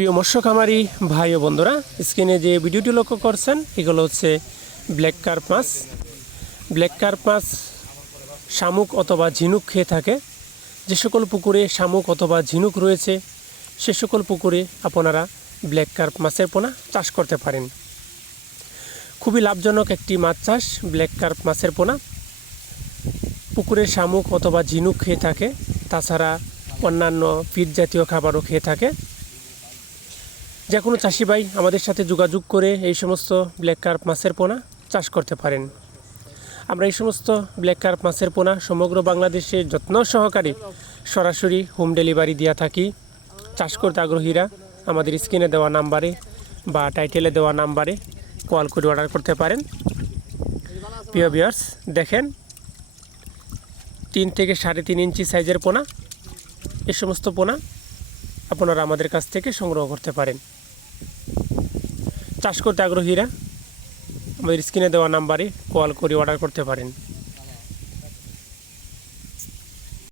প্রিয় মৎস্য খামারি ভাই ও বন্ধুরা, স্ক্রিনে যে ভিডিওটি লক্ষ্য করছেন এগুলো হচ্ছে ব্ল্যাক কার্প মাছ। ব্ল্যাক কার্প মাছ শামুক অথবা ঝিনুক খেয়ে থাকে। যে সকল পুকুরে শামুক অথবা ঝিনুক রয়েছে সে সকল পুকুরে আপনারা ব্ল্যাক কার্প মাছের পোনা চাষ করতে পারেন। খুবই লাভজনক একটি মাছ চাষ ব্ল্যাক কার্প মাছের পোনা। পুকুরের শামুক অথবা ঝিনুক খেয়ে থাকে, তাছাড়া অন্যান্য ফিড জাতীয় খাবারও খেয়ে থাকে। যে কোনো চাষি ভাই আমাদের সাথে যোগাযোগ করে এই সমস্ত ব্ল্যাক কার্প মাছের পোনা চাষ করতে পারেন। আমরা এই সমস্ত ব্ল্যাক কার্প মাছের পোনা সমগ্র বাংলাদেশে যত্ন সহকারে সরাসরি হোম ডেলিভারি দিয়ে থাকি। চাষ করতে আগ্রহীরা আমাদের স্ক্রিনে দেওয়া নাম্বারে বা টাইটেলে দেওয়া নাম্বারে কল করে অর্ডার করতে পারেন। প্রিয় ভিউয়ার্স, দেখেন 3 থেকে 3.5 ইঞ্চি সাইজের পোনা। এই সমস্ত পোনা আপনারা আমাদের কাছ থেকে সংগ্রহ করতে পারেন। চাষ করতে আগ্রহীরা আমাদের স্ক্রিনে দেওয়া নাম্বারে কল করে অর্ডার করতে পারেন।